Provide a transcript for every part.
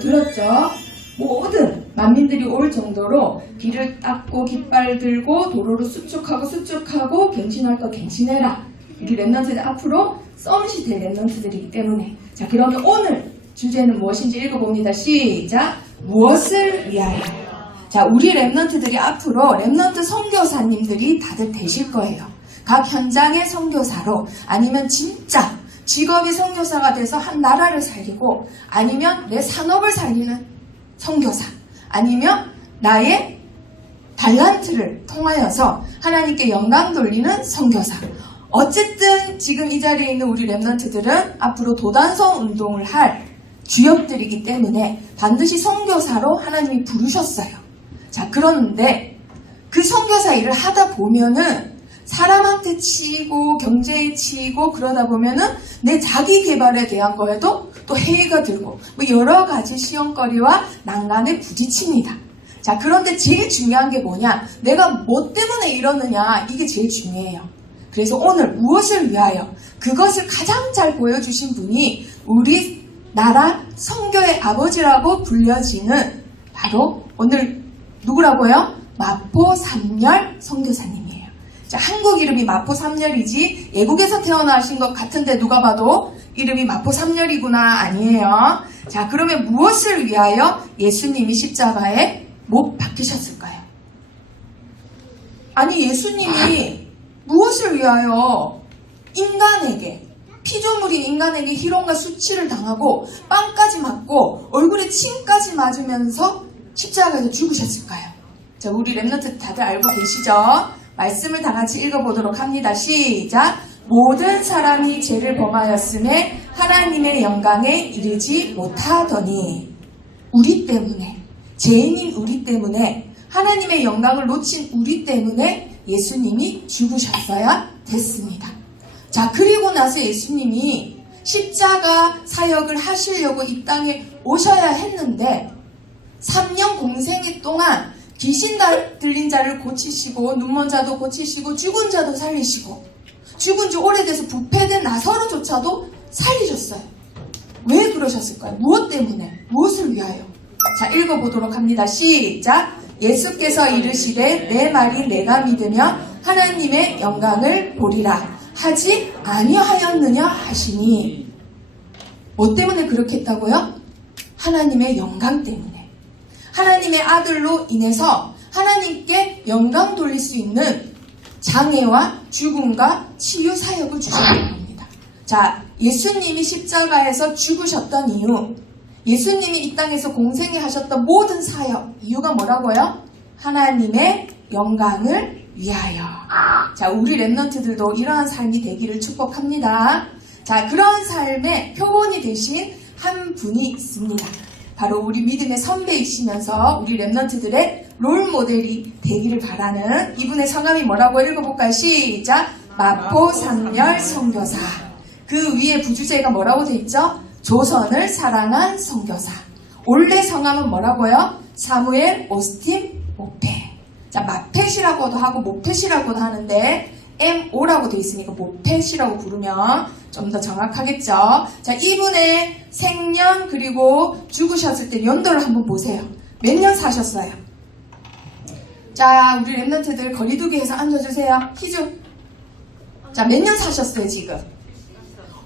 들었죠? 모든 만민들이 올 정도로 길을 닦고 깃발 들고 도로를 수축하고 갱신할 거 갱신해라. 우리 랩런트들 앞으로 썸밋이 될 랩런트들이기 때문에. 자, 그러면 오늘 주제는 무엇인지 읽어봅니다. 시작! 무엇을 위하여? 자, 우리 랩런트들이 앞으로 랩런트 선교사님들이 다들 되실 거예요. 각 현장의 선교사로, 아니면 진짜 직업이 선교사가 돼서 한 나라를 살리고, 아니면 내 산업을 살리는 선교사, 아니면 나의 달란트를 통하여서 하나님께 영광 돌리는 선교사. 어쨌든 지금 이 자리에 있는 우리 랩런트들은 앞으로 도단성 운동을 할 주역들이기 때문에 반드시 선교사로 하나님이 부르셨어요. 자, 그런데 그 선교사 일을 하다 보면은 사람한테 치이고 경제에 치이고 그러다 보면은 내 자기 개발에 대한 거에도 또 해이가 들고 뭐 여러 가지 시험거리와 난간에 부딪힙니다. 자, 그런데 제일 중요한 게 뭐냐? 내가 뭐 때문에 이러느냐? 이게 제일 중요해요. 그래서 오늘 무엇을 위하여? 그것을 가장 잘 보여주신 분이 우리 나라 선교의 아버지라고 불려지는 바로 오늘 누구라고요? 마포 삼열 선교사님이에요. 자, 한국 이름이 마포 삼열이지 외국에서 태어나신 것 같은데 누가 봐도 이름이 마포 삼열이구나. 아니에요. 자, 그러면 무엇을 위하여 예수님이 십자가에 못 박히셨을까요? 아니, 예수님이 무엇을 위하여 인간에게, 피조물인 인간에게 희롱과 수치를 당하고 빵까지 맞고 얼굴에 침까지 맞으면서 십자가에서 죽으셨을까요? 자, 우리 랩런트 다들 알고 계시죠? 말씀을 다 같이 읽어보도록 합니다. 시작! 모든 사람이 죄를 범하였음에 하나님의 영광에 이르지 못하더니, 우리 때문에, 죄인인 우리 때문에, 하나님의 영광을 놓친 우리 때문에 예수님이 죽으셨어야 됐습니다. 자, 그리고 나서 예수님이 십자가 사역을 하시려고 이 땅에 오셔야 했는데 3년 공생애 동안 귀신 들린 자를 고치시고 눈먼 자도 고치시고 죽은 자도 살리시고 죽은 지 오래돼서 부패된 나사로조차도 살리셨어요. 왜 그러셨을까요? 무엇 때문에? 무엇을 위하여? 자, 읽어보도록 합니다. 시작! 예수께서 이르시되 내 말이 내가 믿으면 하나님의 영광을 보리라 하지 아니하였느냐 하시니. 뭐 때문에 그렇게 했다고요? 하나님의 영광 때문에. 하나님의 아들로 인해서 하나님께 영광 돌릴 수 있는 장애와 죽음과 치유 사역을 주셨던 겁니다. 자, 예수님이 십자가에서 죽으셨던 이유, 예수님이 이 땅에서 공생애 하셨던 모든 사역, 이유가 뭐라고요? 하나님의 영광을 위하여. 자, 우리 랩런트들도 이러한 삶이 되기를 축복합니다. 자, 그런 삶의 표본이 되신 한 분이 있습니다. 바로 우리 믿음의 선배이시면서 우리 랩런트들의 롤모델이 되기를 바라는 이분의 성함이 뭐라고 읽어볼까요? 시작! 마포 삼열 선교사. 그 위에 부주제가 뭐라고 돼 있죠? 조선을 사랑한 선교사. 원래 성함은 뭐라고요? 사무엘 오스틴 모페. 자, 마펫이라고도 하고 모펫이라고도 하는데 MO라고 돼 있으니까 모펫이라고 부르면 좀 더 정확하겠죠. 자, 이분의 생년 그리고 죽으셨을 때 연도를 한번 보세요. 몇 년 사셨어요? 자, 우리 랩런트들 거리두기해서 앉아주세요. 희주. 자, 몇 년 사셨어요 지금?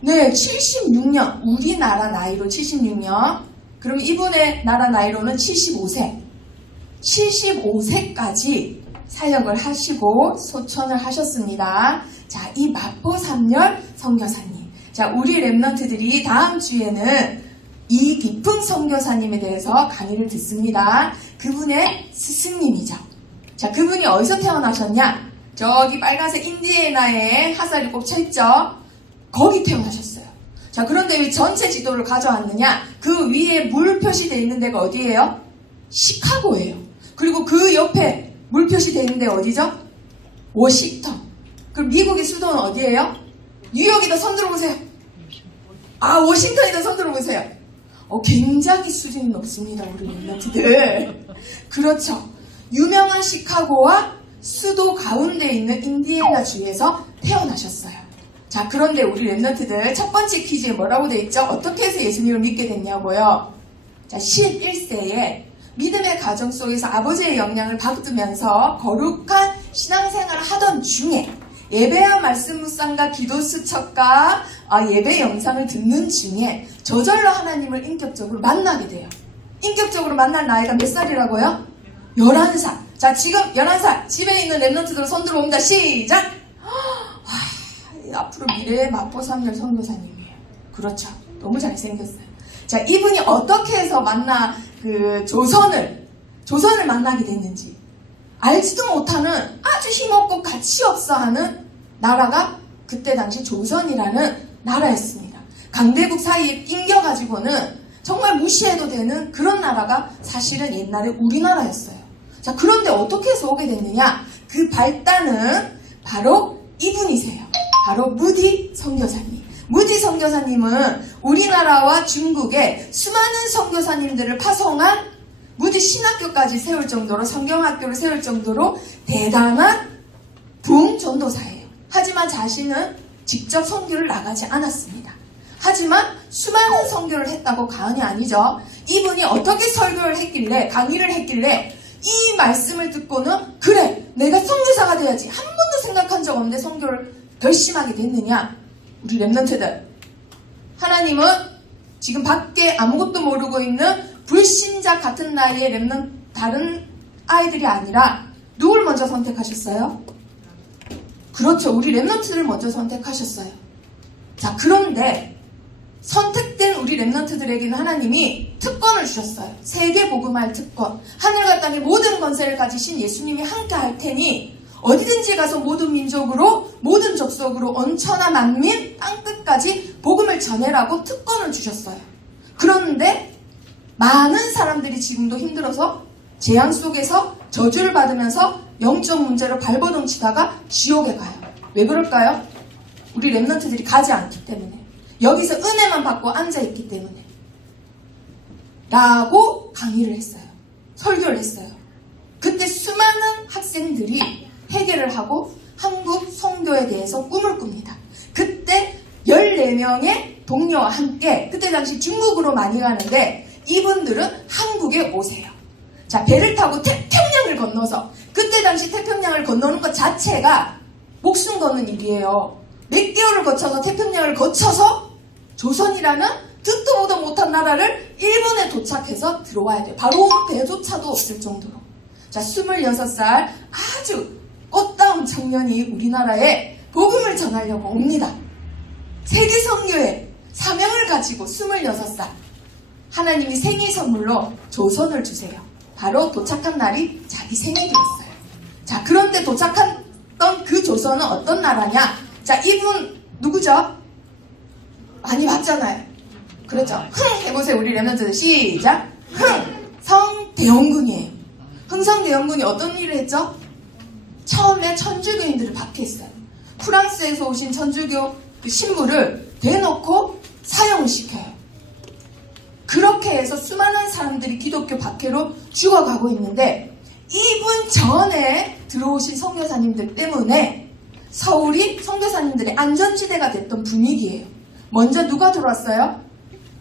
네, 76년. 우리나라 나이로 76년. 그럼 이분의 나라 나이로는 75세. 75세까지 사역을 하시고 소천을 하셨습니다. 자, 이 마포 삼열 선교사님. 자, 우리 랩런트들이 다음 주에는 이기풍 선교사님에 대해서 강의를 듣습니다. 그분의 스승님이죠. 자, 그분이 어디서 태어나셨냐? 저기 빨간색 인디애나에 하살이 꼽혀있죠? 거기 태어나셨어요. 자, 그런데 왜 전체 지도를 가져왔느냐? 그 위에 물 표시되어 있는 데가 어디예요? 시카고예요. 그리고 그 옆에 물 표시되어 있는 데가 어디죠? 워싱턴. 그럼 미국의 수도는 어디예요? 뉴욕이다. 손 들어보세요. 아, 워싱턴이다. 손 들어보세요. 굉장히 수준이 높습니다. 우리 랩런트들. 그렇죠. 유명한 시카고와 수도 가운데 있는 인디애나 주에서 태어나셨어요. 자, 그런데 우리 랩런트들 첫 번째 퀴즈에 뭐라고 돼 있죠? 어떻게 해서 예수님을 믿게 됐냐고요? 자, 11세에 믿음의 가정 속에서 아버지의 영향을 받으면서 거룩한 신앙생활을 하던 중에 예배와 말씀 묵상과 기도 수첩과 예배 영상을 듣는 중에 저절로 하나님을 인격적으로 만나게 돼요. 인격적으로 만날 나이가 몇 살이라고요? 11살. 자, 지금 11살 집에 있는 랩런트들 손 들어옵니다. 시작! 앞으로 미래의 마포 3열 선교사님이에요. 그렇죠. 너무 잘생겼어요. 자, 이분이 어떻게 해서 조선을 만나게 됐는지 알지도 못하는 아주 힘없고 가치 없어 하는 나라가 그때 당시 조선이라는 나라였습니다. 강대국 사이에 낑겨가지고는 정말 무시해도 되는 그런 나라가 사실은 옛날에 우리나라였어요. 자, 그런데 어떻게 해서 오게 됐느냐? 그 발단은 바로 이분이세요. 바로 무디 선교사님. 무디 선교사님은 우리나라와 중국의 수많은 선교사님들을 파송한 무디 신학교까지 세울 정도로, 성경학교를 세울 정도로 대단한 부흥전도사예요. 하지만 자신은 직접 선교를 나가지 않았습니다. 하지만 수많은 선교를 했다고 과언이 아니죠. 이분이 어떻게 설교를 했길래, 강의를 했길래 이 말씀을 듣고는 그래, 내가 선교사가 돼야지. 한 번도 생각한 적 없는데 선교를 결심하게 됐느냐? 우리 랩런트들, 하나님은 지금 밖에 아무것도 모르고 있는 불신자 같은 나이의 랩런 다른 아이들이 아니라 누굴 먼저 선택하셨어요? 그렇죠. 우리 랩런트들을 먼저 선택하셨어요. 자, 그런데 선택된 우리 랩런트들에게는 하나님이 특권을 주셨어요. 세계 복음할 특권. 하늘과 땅의 모든 권세를 가지신 예수님이 함께 할 테니 어디든지 가서 모든 민족으로, 모든 족속으로 온천하 만민 땅끝까지 복음을 전해라고 특권을 주셨어요. 그런데 많은 사람들이 지금도 힘들어서 재앙 속에서 저주를 받으면서 영적 문제로 발버둥 치다가 지옥에 가요. 왜 그럴까요? 우리 랩런트들이 가지 않기 때문에. 여기서 은혜만 받고 앉아있기 때문에. 라고 강의를 했어요. 설교를 했어요. 그때 수많은 학생들이 회개를 하고 한국 선교에 대해서 꿈을 꿉니다. 그때 14명의 동료와 함께, 그때 당시 중국으로 많이 가는데 이분들은 한국에 오세요. 자, 배를 타고 태평양을 건너서, 그때 당시 태평양을 건너는 것 자체가 목숨 거는 일이에요. 몇 개월을 거쳐서 태평양을 거쳐서 조선이라는 듣도 보도 못한 나라를 일본에 도착해서 들어와야 돼요. 바로 배조차도 없을 정도로. 자, 26살 아주 꽃다운 청년이 우리나라에 복음을 전하려고 옵니다. 세계 선교의 사명을 가지고 26살. 하나님이 생일 선물로 조선을 주세요. 바로 도착한 날이 자기 생일이었어요. 자, 그런데 도착했던 그 조선은 어떤 나라냐? 자, 이분 누구죠? 많이 봤잖아요. 그렇죠? 해보세요. 우리 랩런트들 시작. 성대원군이에요. 흥성대원군이 어떤 일을 했죠? 처음에 천주교인들을 박해했어요. 프랑스에서 오신 천주교 그 신부를 대놓고 사형을 시켜요. 그렇게 해서 수많은 사람들이 기독교 박해로 죽어가고 있는데, 이분 전에 들어오신 선교사님들 때문에 서울이 선교사님들의 안전지대가 됐던 분위기예요. 먼저 누가 들어왔어요?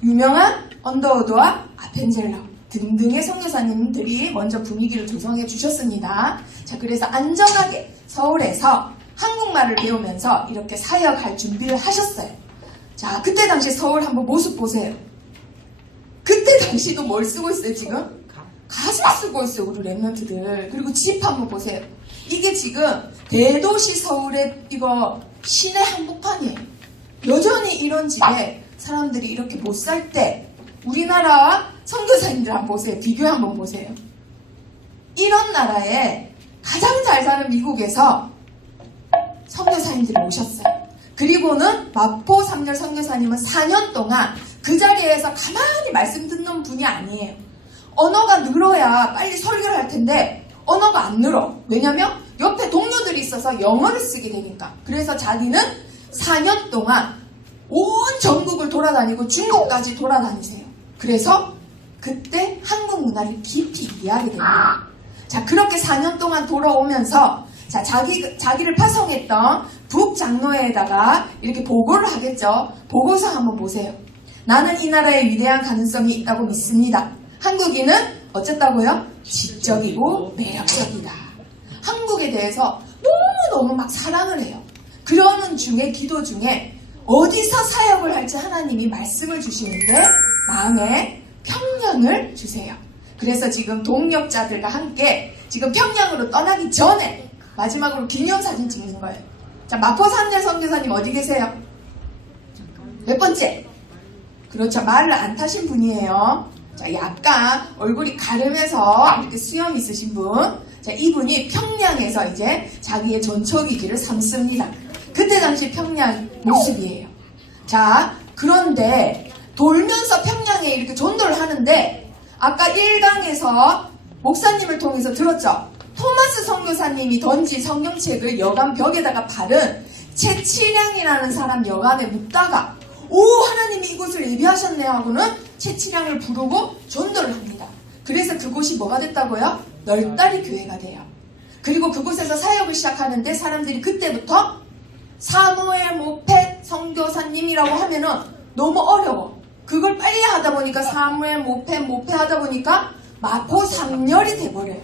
유명한 언더우드와 아펜젤러 등등의 선교사님들이 먼저 분위기를 조성해 주셨습니다. 자, 그래서 안전하게 서울에서 한국말을 배우면서 이렇게 사역할 준비를 하셨어요. 자, 그때 당시 서울 한번 모습 보세요. 그때 당시도 뭘 쓰고 있어요, 지금? 가슴 쓰고 있어요, 우리 랩런트들. 그리고 집 한번 보세요. 이게 지금 대도시 서울의 이거 시내 한복판이에요. 여전히 이런 집에 사람들이 이렇게 못 살 때 우리나라와 선교사님들 한번 보세요. 비교 한번 보세요. 이런 나라에 가장 잘 사는 미국에서 선교사님들이 오셨어요. 그리고는 마포 3열 선교사님은 4년 동안 그 자리에서 가만히 말씀 듣는 분이 아니에요. 언어가 늘어야 빨리 설교를 할 텐데 언어가 안 늘어. 왜냐면 옆에 동료들이 있어서 영어를 쓰게 되니까. 그래서 자기는 4년 동안 온 전국을 돌아다니고 중국까지 돌아다니세요. 그래서 그때 한국 문화를 깊이 이해하게 됩니다. 자, 그렇게 4년 동안 돌아오면서 자, 자기를 파송했던 북장로회에다가 이렇게 보고를 하겠죠. 보고서 한번 보세요. 나는 이 나라에 위대한 가능성이 있다고 믿습니다. 한국인은 어쨌다고요? 지적이고 매력적이다. 한국에 대해서 너무너무 막 사랑을 해요. 그러는 중에 기도 중에 어디서 사역을 할지 하나님이 말씀을 주시는데 마음에 평양을 주세요. 그래서 지금 동역자들과 함께 지금 평양으로 떠나기 전에 마지막으로 기념사진 찍는 거예요. 자, 마포 3년 선교사님 어디 계세요? 몇 번째? 그렇죠. 말을 안 타신 분이에요. 자, 약간 얼굴이 가름해서 이렇게 수염 있으신 분. 자, 이분이 평양에서 이제 자기의 전처기지를 삼습니다. 그때 당시 평양 모습이에요. 자, 그런데 돌면서 평양에 이렇게 전도를 하는데 아까 1강에서 목사님을 통해서 들었죠? 토마스 선교사님이 던진 성경책을 여관 벽에다가 바른 채치량이라는 사람 여관에 묵다가 오, 하나님이 이곳을 예비하셨네 하고는 채치량을 부르고 전도를 합니다. 그래서 그곳이 뭐가 됐다고요? 널다리 교회가 돼요. 그리고 그곳에서 사역을 시작하는데 사람들이 그때부터 사무엘 모펫 선교사님이라고 하면은 너무 어려워. 그걸 빨리 하다 보니까 사무엘 모펫 하다 보니까 마포 삼열이 돼버려요.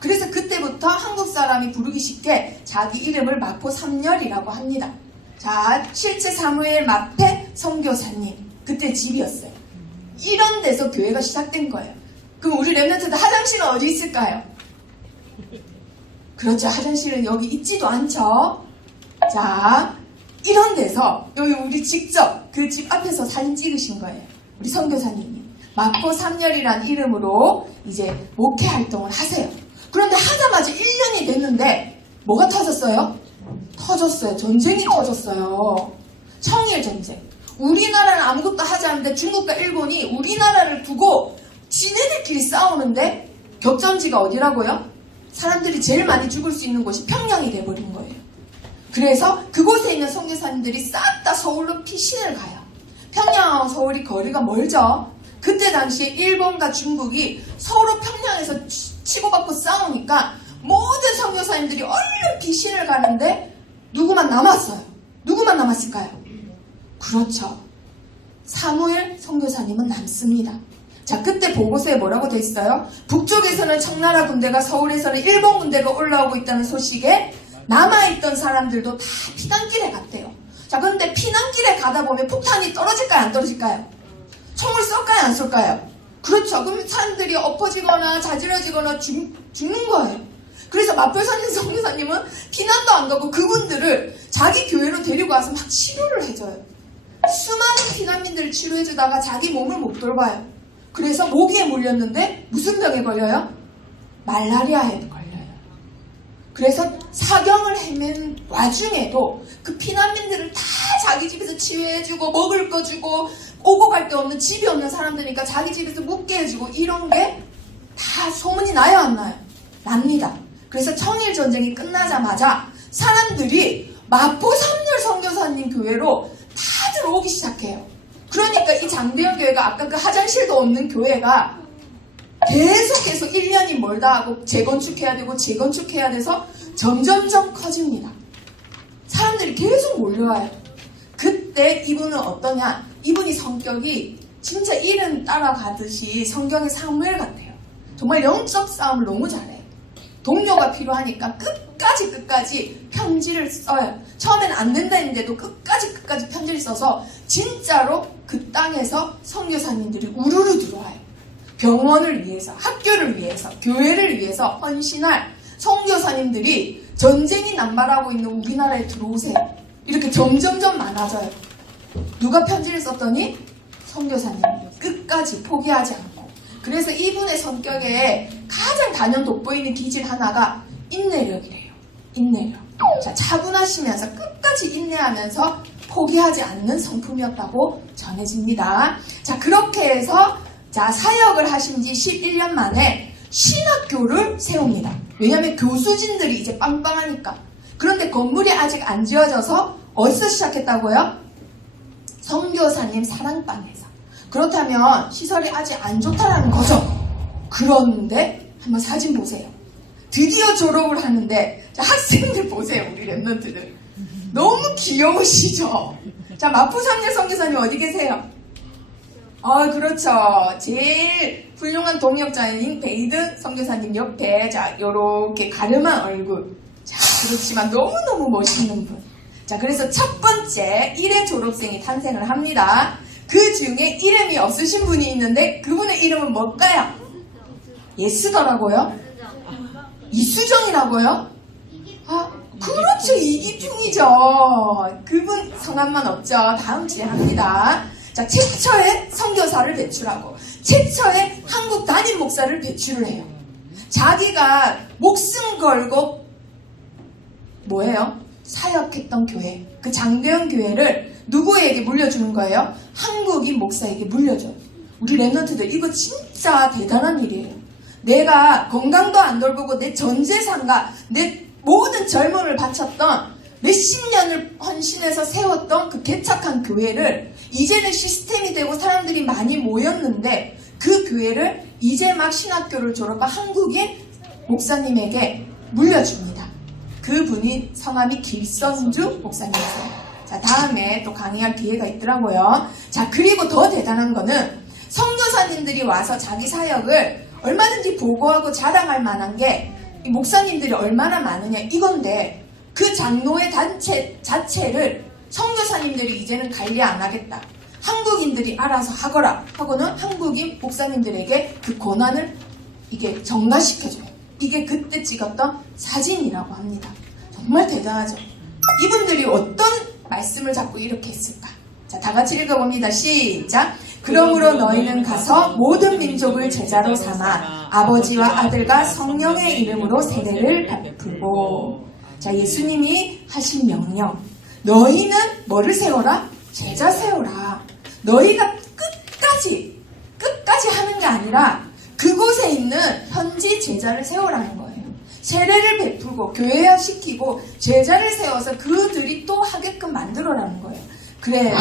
그래서 그때부터 한국 사람이 부르기 쉽게 자기 이름을 마포 삼열이라고 합니다. 자, 실제 사무엘 마펫 선교사님 그때 집이었어요. 이런 데서 교회가 시작된 거예요. 그럼 우리 랩런트들 화장실은 어디 있을까요? 그렇죠. 화장실은 여기 있지도 않죠. 자, 이런 데서 여기 우리 직접 그 집 앞에서 사진 찍으신 거예요. 우리 선교사님이 마포 3열이라는 이름으로 이제 목회 활동을 하세요. 그런데 하자마자 1년이 됐는데 뭐가 터졌어요? 터졌어요. 전쟁이 터졌어요. 청일 전쟁. 우리나라는 아무것도 하지 않는데 중국과 일본이 우리나라를 두고 지네들끼리 싸우는데 격전지가 어디라고요? 사람들이 제일 많이 죽을 수 있는 곳이 평양이 돼버린 거예요. 그래서 그곳에 있는 선교사님들이 싹 다 서울로 피신을 가요. 평양하고 서울이 거리가 멀죠. 그때 당시에 일본과 중국이 서로 평양에서 치고받고 싸우니까 모든 선교사님들이 얼른 피신을 가는데 누구만 남았어요. 누구만 남았을까요? 그렇죠. 사무엘 선교사님은 남습니다. 자, 그때 보고서에 뭐라고 돼 있어요? 북쪽에서는 청나라 군대가 서울에서는 일본 군대가 올라오고 있다는 소식에 남아있던 사람들도 다 피난길에 갔대요. 자, 그런데 피난길에 가다 보면 폭탄이 떨어질까요? 안 떨어질까요? 총을 쏠까요? 안 쏠까요? 그렇죠. 그럼 사람들이 엎어지거나 자지러지거나 죽는 거예요. 그래서 마포사님 선교사님은 피난도 안 가고 그분들을 자기 교회로 데리고 와서 막 치료를 해줘요. 수많은 피난민들을 치료해주다가 자기 몸을 못 돌봐요. 그래서 모기에 물렸는데 무슨 병에 걸려요? 말라리아에 걸려요. 그래서 사경을 헤맨 와중에도 그 피난민들을 다 자기 집에서 치유해주고 먹을 거 주고 오고 갈 데 없는 집이 없는 사람들이니까 자기 집에서 묵게 해주고 이런 게 다 소문이 나요, 안 나요? 납니다. 그래서 청일전쟁이 끝나자마자 사람들이 마포 삼열 선교사님 교회로 다들 오기 시작해요. 그러니까 이 장대현 교회가 아까 그 화장실도 없는 교회가 계속해서 1년이 멀다 하고 재건축해야 되고 재건축해야 돼서 점점점 커집니다. 사람들이 계속 몰려와요. 그때 이분은 어떠냐? 이분이 성격이 진짜 이름 따라가듯이 성경의 사무엘 같아요. 정말 영적 싸움을 너무 잘해요. 동료가 필요하니까 끝까지 편지를 써요. 처음에는 안 된다 했는데도 끝까지 편지를 써서 진짜로 그 땅에서 선교사님들이 우르르 들어와요. 병원을 위해서, 학교를 위해서, 교회를 위해서 헌신할 선교사님들이 전쟁이 남발하고 있는 우리나라에 들어오세요. 이렇게 점점점 많아져요. 누가 편지를 썼더니 선교사님 끝까지 포기하지 않고. 그래서 이분의 성격에 가장 단연 돋보이는 기질 하나가 인내력이래요. 인내력. 자, 차분하시면서 끝까지 인내하면서 포기하지 않는 성품이었다고 전해집니다. 자, 그렇게 해서 자, 사역을 하신 지 11년 만에 신학교를 세웁니다. 왜냐하면 교수진들이 이제 빵빵하니까. 그런데 건물이 아직 안 지어져서 어디서 시작했다고요? 선교사님 사랑방에서. 그렇다면 시설이 아직 안 좋다라는 거죠. 그런데 한번 사진 보세요. 드디어 졸업을 하는데 자, 학생들 보세요. 우리 랩런트들. 너무 귀여우시죠? 자, 마포 삼열 선교사님 어디 계세요? 그렇죠. 제일 훌륭한 동역자인 베이드 선교사님 옆에, 자, 요렇게 가름한 얼굴. 자, 그렇지만 너무너무 멋있는 분. 자, 그래서 첫 번째 1회 졸업생이 탄생을 합니다. 그 중에 이름이 없으신 분이 있는데, 그분의 이름은 뭘까요? 예스더라고요? 이수정이라고요? 그렇죠. 이기중이죠. 그분 성함만 없죠. 다음 주에 합니다. 자, 최초의 선교사를 배출하고 최초의 한국 담임 목사를 배출을 해요. 자기가 목숨 걸고 뭐예요? 사역했던 교회, 그 장대현 교회를 누구에게 물려주는 거예요? 한국인 목사에게 물려줘요. 우리 랩런트들 이거 진짜 대단한 일이에요. 내가 건강도 안 돌보고 내 전 재산과 내 모든 젊음을 바쳤던 몇십 년을 헌신해서 세웠던 그 개척한 교회를 이제는 시스템이 되고 사람들이 많이 모였는데 그 교회를 이제 막 신학교를 졸업한 한국인 목사님에게 물려줍니다. 그분이 성함이 길선주 목사님이세요. 자, 다음에 또 강의할 기회가 있더라고요. 자, 그리고 더 대단한 거는 선교사님들이 와서 자기 사역을 얼마든지 보고하고 자랑할 만한 게 이 목사님들이 얼마나 많으냐 이건데, 그 장로의 단체 자체를 선교사님들이 이제는 관리 안 하겠다, 한국인들이 알아서 하거라 하고는 한국인 목사님들에게 그 권한을 이게 전가시켜줘요. 이게 그때 찍었던 사진이라고 합니다. 정말 대단하죠. 이분들이 어떤 말씀을 잡고 이렇게 했을까? 자, 다 같이 읽어봅니다. 시작. 그러므로 너희는 가서 모든 민족을 제자로 삼아 아버지와 아들과 성령의 이름으로 세례를 베풀고. 자, 예수님이 하신 명령. 너희는 뭐를 세워라? 제자 세워라. 너희가 끝까지 하는 게 아니라 그곳에 있는 현지 제자를 세우라는 거예요. 세례를 베풀고 교회화시키고 제자를 세워서 그들이 또 하게끔 만들어라는 거예요. 그래서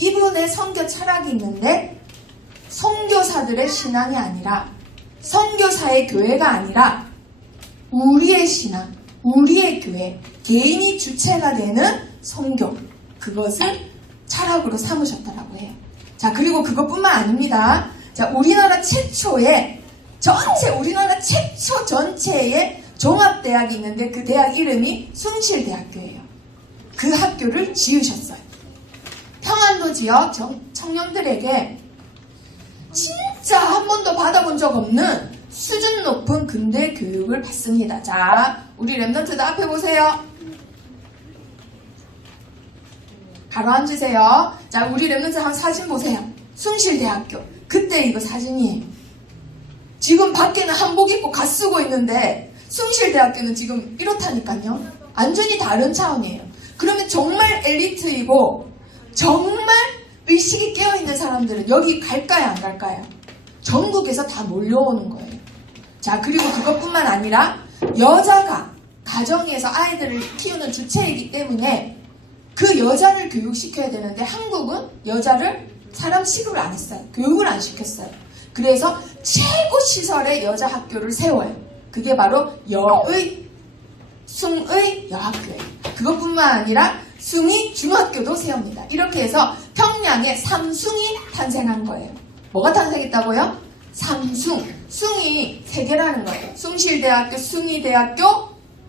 이분의 선교 철학이 있는데, 선교사들의 신앙이 아니라, 선교사의 교회가 아니라 우리의 신앙, 우리의 교회, 개인이 주체가 되는 선교, 그것을 철학으로 삼으셨다라고 해요. 자, 그리고 그것뿐만 아닙니다. 자, 우리나라 최초의 우리나라 최초 전체의 종합대학이 있는데 그 대학 이름이 숭실대학교예요. 그 학교를 지으셨어요. 평안도 지역 청년들에게 진짜 한 번도 받아본 적 없는 수준 높은 근대 교육을 받습니다. 자, 우리 랩런트들 앞에 보세요. 가로앉으세요. 자, 우리 랩런트 한 사진 보세요. 숭실대학교. 그때 이거 사진이에요. 지금 밖에는 한복 입고 갓 쓰고 있는데 숭실대학교는 지금 이렇다니까요. 완전히 다른 차원이에요. 그러면 정말 엘리트이고 정말 의식이 깨어있는 사람들은 여기 갈까요, 안 갈까요? 전국에서 다 몰려오는 거예요. 자, 그리고 그것뿐만 아니라 여자가 가정에서 아이들을 키우는 주체이기 때문에 그 여자를 교육시켜야 되는데 한국은 여자를 사람 취급을 안 했어요. 교육을 안 시켰어요. 그래서 최고 시설의 여자 학교를 세워요. 그게 바로 숭의 여학교예요. 그것뿐만 아니라 숭의 중학교도 세웁니다. 이렇게 해서 평양에 삼숭이 탄생한 거예요. 뭐가 탄생했다고요? 삼숭. 숭이 세 개라는 거예요. 숭실대학교, 숭의대학교,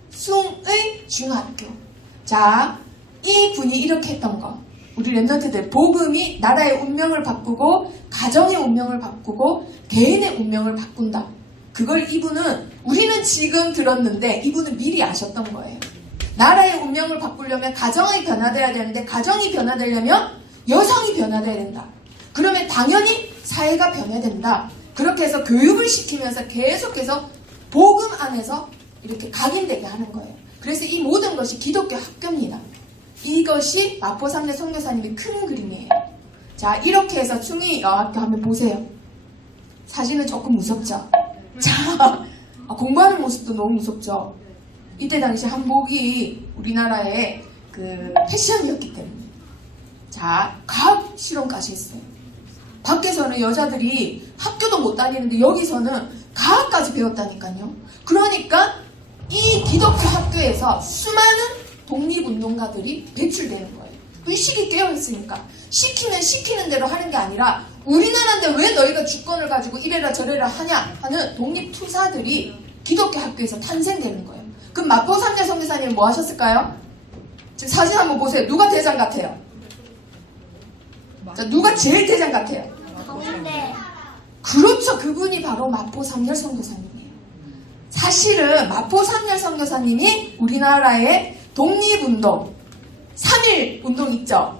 숭의 중학교. 자, 이 분이 이렇게 했던 거. 우리 랩런트들, 복음이 나라의 운명을 바꾸고 가정의 운명을 바꾸고 개인의 운명을 바꾼다. 그걸 이분은, 우리는 지금 들었는데 이분은 미리 아셨던 거예요. 나라의 운명을 바꾸려면 가정이 변화돼야 되는데, 가정이 변화되려면 여성이 변화돼야 된다. 그러면 당연히 사회가 변화된다. 그렇게 해서 교육을 시키면서 계속해서 복음 안에서 이렇게 각인되게 하는 거예요. 그래서 이 모든 것이 기독교 학교입니다. 이것이 마포 3대 선교사님의 큰 그림이에요. 자, 이렇게 해서 숭의 여학교 한번 보세요. 사진은 조금 무섭죠? 자, 공부하는 모습도 너무 무섭죠? 이때 당시 한복이 우리나라의 그 패션이었기 때문에. 자, 과학 실험까지 했어요. 밖에서는 여자들이 학교도 못 다니는데 여기서는 과학까지 배웠다니까요. 그러니까 이 기독교 학교에서 수많은 독립운동가들이 배출되는 거예요. 의식이 깨어있으니까 시키면 시키는 대로 하는 게 아니라 우리나라인데 왜 너희가 주권을 가지고 이래라 저래라 하냐 하는 독립투사들이 기독교 학교에서 탄생되는 거예요. 그럼 마포 3대 선교사님은 뭐 하셨을까요? 지금 사진 한번 보세요. 누가 대장 같아요? 자, 누가 제일 대장 같아요? 그렇죠. 그분이 바로 마포 3열 선교사님이에요. 사실은 마포 3열 선교사님이 우리나라의 독립운동 3.1 운동 있죠?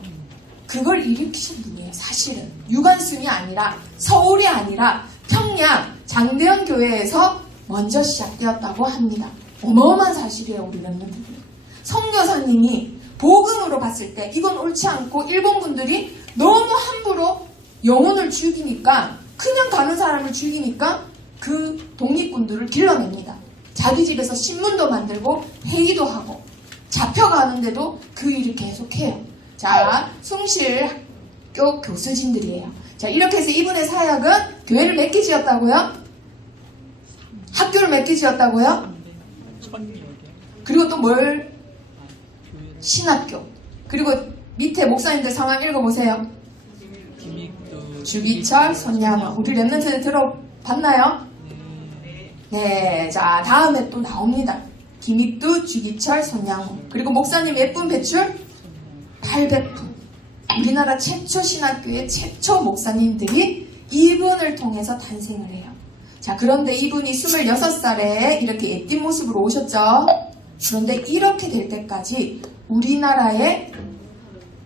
그걸 일으키신 분이에요. 사실은 유관순이 아니라 서울이 아니라 평양 장대현 교회에서 먼저 시작되었다고 합니다. 어마어마한 사실이에요. 우리 랩런트들. 선교사님이 복음으로 봤을 때 이건 옳지 않고 일본 분들이 너무 함부로 영혼을 죽이니까 그냥 가는 사람을 죽이니까 그 독립군들을 길러냅니다. 자기 집에서 신문도 만들고 회의도 하고 잡혀가는데도 그 일을 계속해요. 자, 숭실학교 교수진들이에요. 자, 이렇게 해서 이분의 사역은 교회를 몇 개 지었다고요? 학교를 몇 개 지었다고요? 그리고 또 뭘? 신학교. 그리고 밑에 목사님들 상황 읽어보세요. 주기철, 손양호. 우리 랩런트들 들어봤나요? 네, 자, 다음에 또 나옵니다. 김익두, 주기철, 손양호. 그리고 목사님 예쁜 배출 800분. 우리나라 최초 신학교의 최초 목사님들이 이분을 통해서 탄생을 해요. 자, 그런데 이분이 26살에 이렇게 예쁜 모습으로 오셨죠. 그런데 이렇게 될 때까지 우리나라의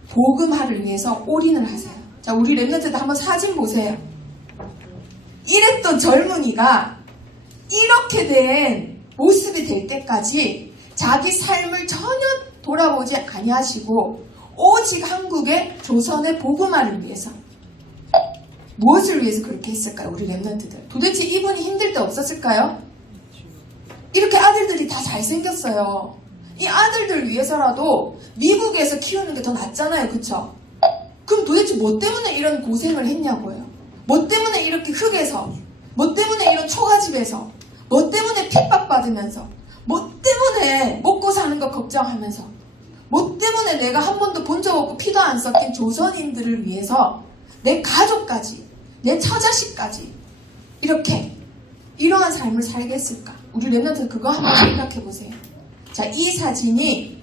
복음화를 위해서 올인을 하세요. 자, 우리 랩런트들 한번 사진 보세요. 이랬던 젊은이가 이렇게 된 모습이 될 때까지 자기 삶을 전혀 돌아보지 아니하시고 오직 한국의 조선의 복음화를 위해서 무엇을 위해서 그렇게 했을까요? 우리 랩런트들. 도대체 이분이 힘들 때 없었을까요? 이렇게 아들들이 다 잘생겼어요. 이 아들들 위해서라도 미국에서 키우는 게 더 낫잖아요. 그쵸? 그럼 도대체 뭐 때문에 이런 고생을 했냐고요. 뭐 때문에 이렇게 흙에서, 뭐 때문에 이런 초가집에서, 뭐 때문에 핍박받으면서, 뭐 때문에 먹고 사는 거 걱정하면서, 뭐 때문에 내가 한 번도 본 적 없고 피도 안 섞인 조선인들을 위해서 내 가족까지, 내 처자식까지 이렇게 이러한 삶을 살겠을까? 우리 랩런트 그거 한번 생각해 보세요. 자, 이 사진이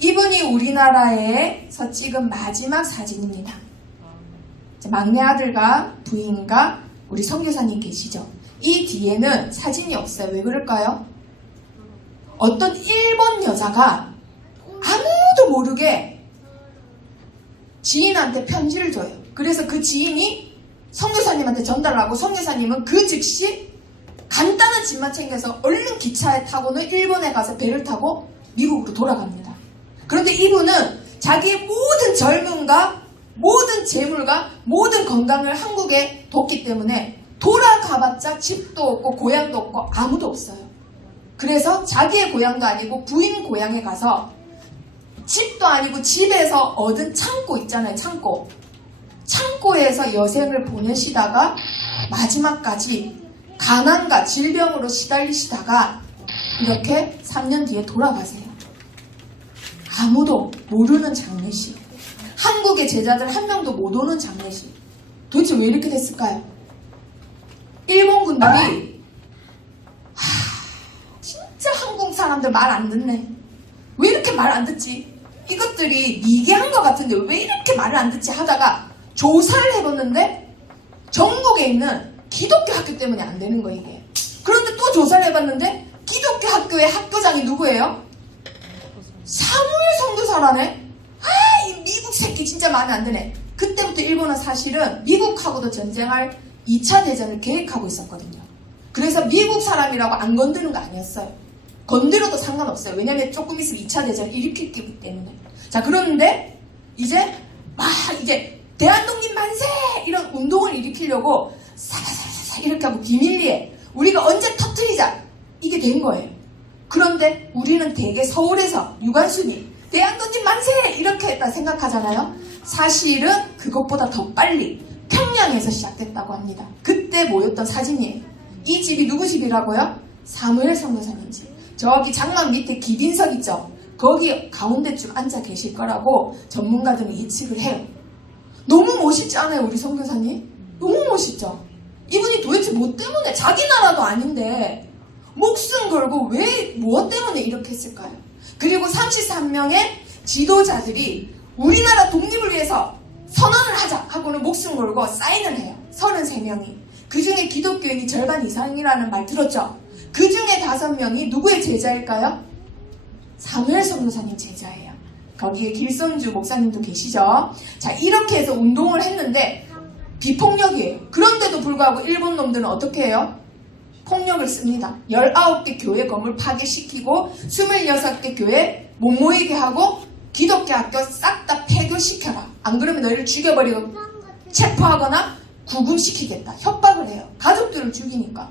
이분이 우리나라에서 찍은 마지막 사진입니다. 자, 막내 아들과 부인과 우리 선교사님 계시죠? 이 뒤에는 사진이 없어요. 왜 그럴까요? 어떤 일본 여자가 아무도 모르게 지인한테 편지를 줘요. 그래서 그 지인이 선교사님한테 전달하고 선교사님은 그 즉시 간단한 짐만 챙겨서 얼른 기차에 타고는 일본에 가서 배를 타고 미국으로 돌아갑니다. 그런데 이분은 자기의 모든 젊음과 모든 재물과 모든 건강을 한국에 뒀기 때문에 돌아가봤자 집도 없고 고향도 없고 아무도 없어요. 그래서 자기의 고향도 아니고 부인 고향에 가서 집도 아니고 집에서 얻은 창고 있잖아요. 창고에서 여생을 보내시다가 마지막까지 가난과 질병으로 시달리시다가 이렇게 3년 뒤에 돌아가세요. 아무도 모르는 장례식. 한국의 제자들 한 명도 못 오는 장례식. 도대체 왜 이렇게 됐을까요? 일본 군들이 진짜 한국 사람들 말 안 듣네. 왜 이렇게 말 안 듣지? 이것들이 미개한 것 같은데 왜 이렇게 말을 안 듣지 하다가 조사를 해봤는데 전국에 있는 기독교 학교 때문에 안 되는 거예요, 이게. 그런데 또 조사를 해봤는데 기독교 학교의 학교장이 누구예요? 사무엘 선교사라네. 이 미국 새끼 진짜 마음에 안 드네. 그때부터 일본은 사실은 미국하고도 전쟁할 2차 대전을 계획하고 있었거든요. 그래서 미국 사람이라고 안 건드는 거 아니었어요. 건드려도 상관없어요. 왜냐면 조금 있으면 2차 대전을 일으킬 거기 때문에. 자, 그런데 이제 대한독립 만세! 이런 운동을 일으키려고 사사사사 이렇게 하고 비밀리에 우리가 언제 터뜨리자! 이게 된 거예요. 그런데 우리는 대개 서울에서 유관순이 대한독립 만세! 이렇게 했다 생각하잖아요. 사실은 그것보다 더 빨리 평양에서 시작됐다고 합니다. 그때 모였던 사진이에요. 이 집이 누구 집이라고요? 사무엘 선교사님 집. 저기 장막 밑에 기빈석 있죠? 거기 가운데쯤 앉아 계실 거라고 전문가들은 예측을 해요. 너무 멋있지 않아요, 우리 선교사님? 너무 멋있죠? 이분이 도대체 뭐 때문에, 자기 나라도 아닌데 목숨 걸고 왜, 뭐 때문에 이렇게 했을까요? 그리고 33명의 지도자들이 우리나라 독립을 위해서 선언을 하자 하고는 목숨 걸고 사인을 해요. 33명이. 그 중에 기독교인이 절반 이상이라는 말 들었죠? 그 중에 5명이 누구의 제자일까요? 사무엘 선교사님 제자예요. 거기에 길선주 목사님도 계시죠? 자, 이렇게 해서 운동을 했는데 비폭력이에요. 그런데도 불구하고 일본 놈들은 어떻게 해요? 폭력을 씁니다. 19개 교회 건물 파괴시키고 26개 교회 못 모이게 하고 기독교 학교 싹 다 폐교시켜라. 안 그러면 너희를 죽여버리고 체포하거나 구금시키겠다. 협박을 해요. 가족들을 죽이니까.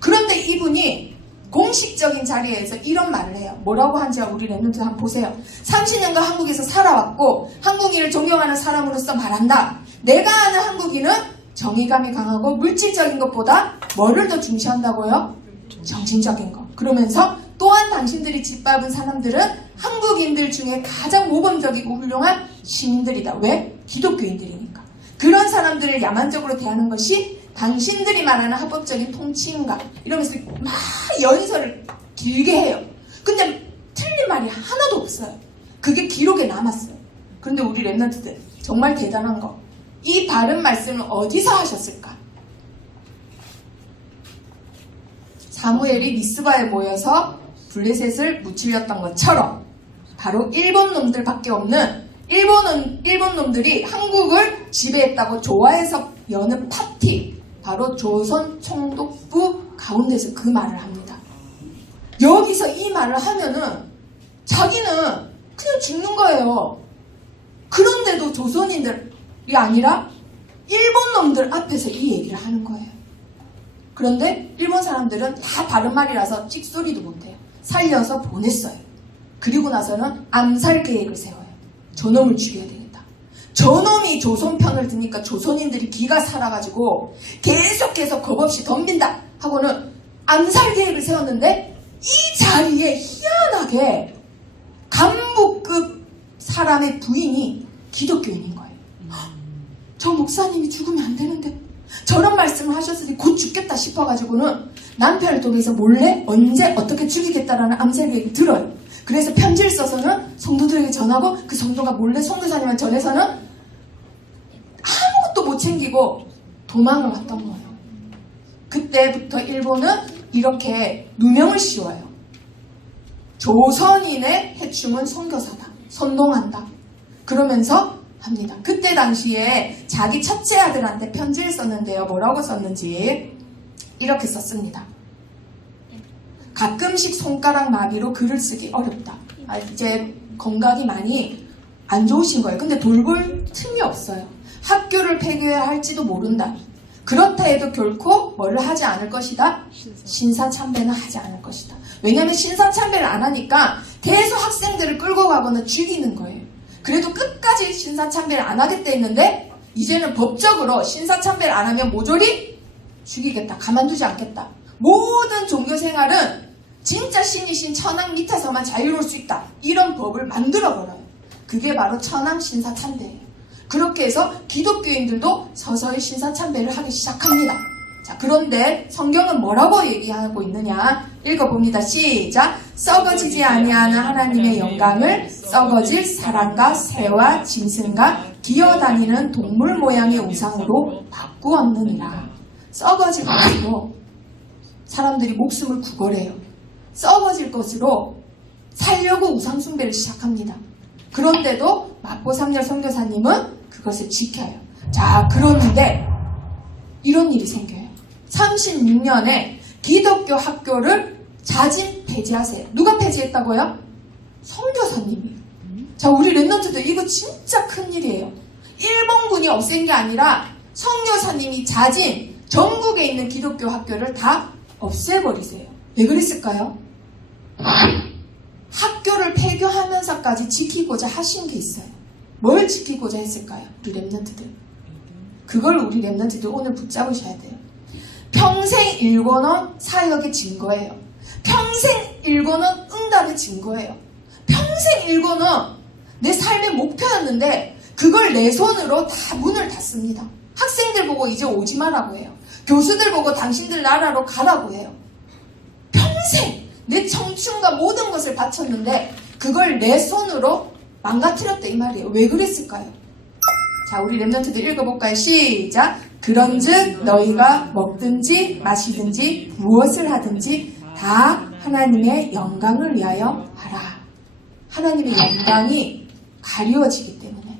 그런데 이분이 공식적인 자리에서 이런 말을 해요. 뭐라고 한지 우리 랩런트 한번 보세요. 30년간 한국에서 살아왔고 한국인을 존경하는 사람으로서 말한다. 내가 아는 한국인은 정의감이 강하고 물질적인 것보다 뭐를 더 중시한다고요? 정신적인 거. 그러면서 또한 당신들이 짓밟은 사람들은 한국인들 중에 가장 모범적이고 훌륭한 시민들이다. 왜? 기독교인들이니까. 그런 사람들을 야만적으로 대하는 것이 당신들이 말하는 합법적인 통치인가? 이러면서 막 연설을 길게 해요. 근데 틀린 말이 하나도 없어요. 그게 기록에 남았어요. 그런데 우리 랩런트들 정말 대단한 거. 이 바른 말씀을 어디서 하셨을까? 사무엘이 미스바에 모여서 블레셋을 무찔렸던 것처럼 바로 일본 놈들밖에 없는 일본 놈들이 한국을 지배했다고 좋아해서 여는 파티, 바로 조선 총독부 가운데서 그 말을 합니다. 여기서 이 말을 하면은 자기는 그냥 죽는 거예요. 그런데도 조선인들이 아니라 일본 놈들 앞에서 이 얘기를 하는 거예요. 그런데 일본 사람들은 다 바른 말이라서 찍소리도 못해요. 살려서 보냈어요. 그리고 나서는 암살 계획을 세워요. 저놈을 죽여야 되겠다. 저놈이 조선 편을 드니까 조선인들이 기가 살아가지고 계속해서 겁없이 덤빈다 하고는 암살 계획을 세웠는데 이 자리에 희한하게 간부급 사람의 부인이 기독교인인 거예요. 저 목사님이 죽으면 안 되는데 저런 말씀을 하셨으니 곧 죽겠다 싶어가지고는 남편을 통해서 몰래 언제 어떻게 죽이겠다라는 암살 계획을 들어요. 그래서 편지를 써서는 성도들에게 전하고 그 성도가 몰래 선교사님한테 전해서는 아무것도 못 챙기고 도망을 왔던 거예요. 그때부터 일본은 이렇게 누명을 씌워요. 조선인의 해충은 선교사다. 선동한다. 그러면서 합니다. 그때 당시에 자기 첫째 아들한테 편지를 썼는데요. 뭐라고 썼는지 이렇게 썼습니다. 가끔씩 손가락 마비로 글을 쓰기 어렵다. 이제 건강이 많이 안 좋으신 거예요. 근데 돌볼 틈이 없어요. 학교를 폐교해야 할지도 모른다. 그렇다 해도 결코 뭐를 하지 않을 것이다. 신사참배는 하지 않을 것이다. 왜냐하면 신사참배를 안 하니까 계속 학생들을 끌고 가거나 죽이는 거예요. 그래도 끝까지 신사참배를 안 하겠다 했는데 이제는 법적으로 신사참배를 안 하면 모조리 죽이겠다. 가만두지 않겠다. 모든 종교생활은 진짜 신이신 천황 밑에서만 자유로울 수 있다. 이런 법을 만들어버려요. 그게 바로 천황 신사참배예요. 그렇게 해서 기독교인들도 서서히 신사참배를 하기 시작합니다. 자, 그런데 성경은 뭐라고 얘기하고 있느냐 읽어봅니다. 시작. 썩어지지 아니하는 하나님의 영광을 썩어질 사람과 새와 짐승과 기어다니는 동물 모양의 우상으로 바꾸었느니라. 썩어질 것으로 사람들이 목숨을 구걸해요. 썩어질 것으로 살려고 우상 숭배를 시작합니다. 그런데도 마포삼열 선교사님은 그것을 지켜요. 자, 그러는데 이런 일이 생겨요. 36년에 기독교 학교를 자진 폐지하세요. 누가 폐지했다고요? 선교사님이요. 자, 우리 랩런트들 이거 진짜 큰일이에요. 일본군이 없앤 게 아니라 선교사님이 자진 전국에 있는 기독교 학교를 다 없애버리세요. 왜 그랬을까요? 학교를 폐교하면서까지 지키고자 하신 게 있어요. 뭘 지키고자 했을까요? 우리 랩런트들. 그걸 우리 랩런트들 오늘 붙잡으셔야 돼요. 평생 읽어놓은 사역의 증거예요. 평생 읽어놓은 응답의 증거예요. 평생 읽어놓은 내 삶의 목표였는데 그걸 내 손으로 다 문을 닫습니다. 학생들 보고 이제 오지 마라고 해요. 교수들 보고 당신들 나라로 가라고 해요. 평생 내 청춘과 모든 것을 바쳤는데 그걸 내 손으로 망가뜨렸다 이 말이에요. 왜 그랬을까요? 자, 우리 랩런트들 읽어볼까요? 시작! 그런즉 너희가 먹든지 마시든지 무엇을 하든지 다 하나님의 영광을 위하여 하라. 하나님의 영광이 가리워지기 때문에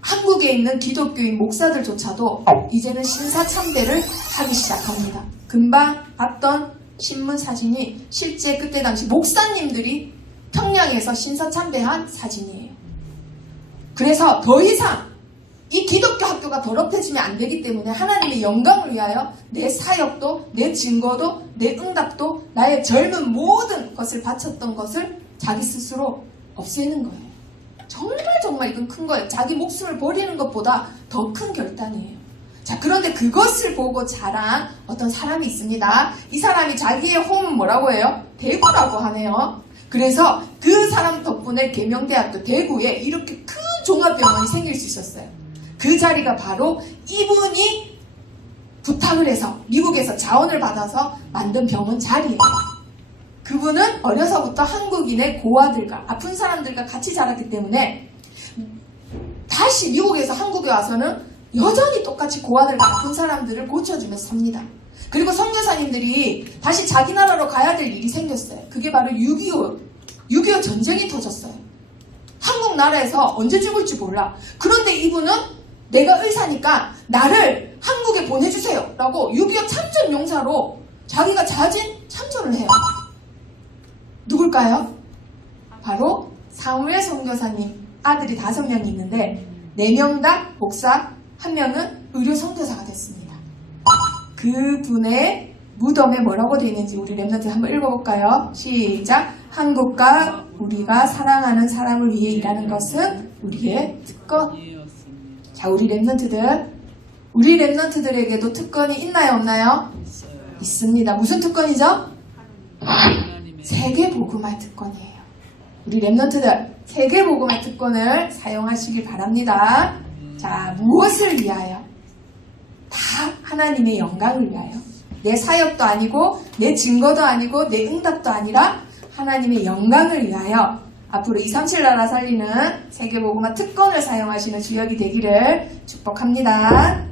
한국에 있는 기독교인 목사들조차도 이제는 신사참배를 하기 시작합니다. 금방 봤던 신문 사진이 실제 그때 당시 목사님들이 평양에서 신사참배한 사진이에요. 그래서 더 이상 이 기독교 학교가 더럽혀지면 안 되기 때문에 하나님의 영광을 위하여 내 사역도, 내 증거도, 내 응답도, 나의 젊은 모든 것을 바쳤던 것을 자기 스스로 없애는 거예요. 정말 이건 큰 거예요. 자기 목숨을 버리는 것보다 더 큰 결단이에요. 자, 그런데 그것을 보고 자란 어떤 사람이 있습니다. 이 사람이 자기의 홈은 뭐라고 해요? 대구라고 하네요. 그래서 그 사람 덕분에 계명대학교 대구에 이렇게 큰 종합병원이 생길 수 있었어요. 그 자리가 바로 이분이 부탁을 해서 미국에서 자원을 받아서 만든 병원 자리예요. 그분은 어려서부터 한국인의 고아들과 아픈 사람들과 같이 자랐기 때문에 다시 미국에서 한국에 와서는 여전히 똑같이 고아들과 아픈 사람들을 고쳐주면서 삽니다. 그리고 선교사님들이 다시 자기 나라로 가야 될 일이 생겼어요. 그게 바로 6.25 전쟁이 터졌어요. 한국 나라에서 언제 죽을지 몰라. 그런데 이분은 내가 의사니까 나를 한국에 보내주세요 라고 6.25 참전용사로 자기가 자진 참전을 해요. 누굴까요? 바로 사무엘 선교사님 아들이 5명이 있는데 4명 다 목사, 1명은 의료 선교사가 됐습니다. 그분의 무덤에 뭐라고 되어 있는지 우리 랩런트 한번 읽어볼까요? 시작! 한국과 우리가 사랑하는 사람을 위해 일하는 것은 우리의 특권. 자, 우리 랩런트들에게도 특권이 있나요, 없나요? 있습니다. 무슨 특권이죠? 세계복음화 특권이에요. 우리 랩런트들 세계복음화 특권을 사용하시길 바랍니다. 자, 무엇을 위하여? 다 하나님의 영광을 위하여. 내 사역도 아니고 내 증거도 아니고 내 응답도 아니라 하나님의 영광을 위하여 앞으로 237 나라 살리는 세계복음화 특권을 사용하시는 주역이 되기를 축복합니다.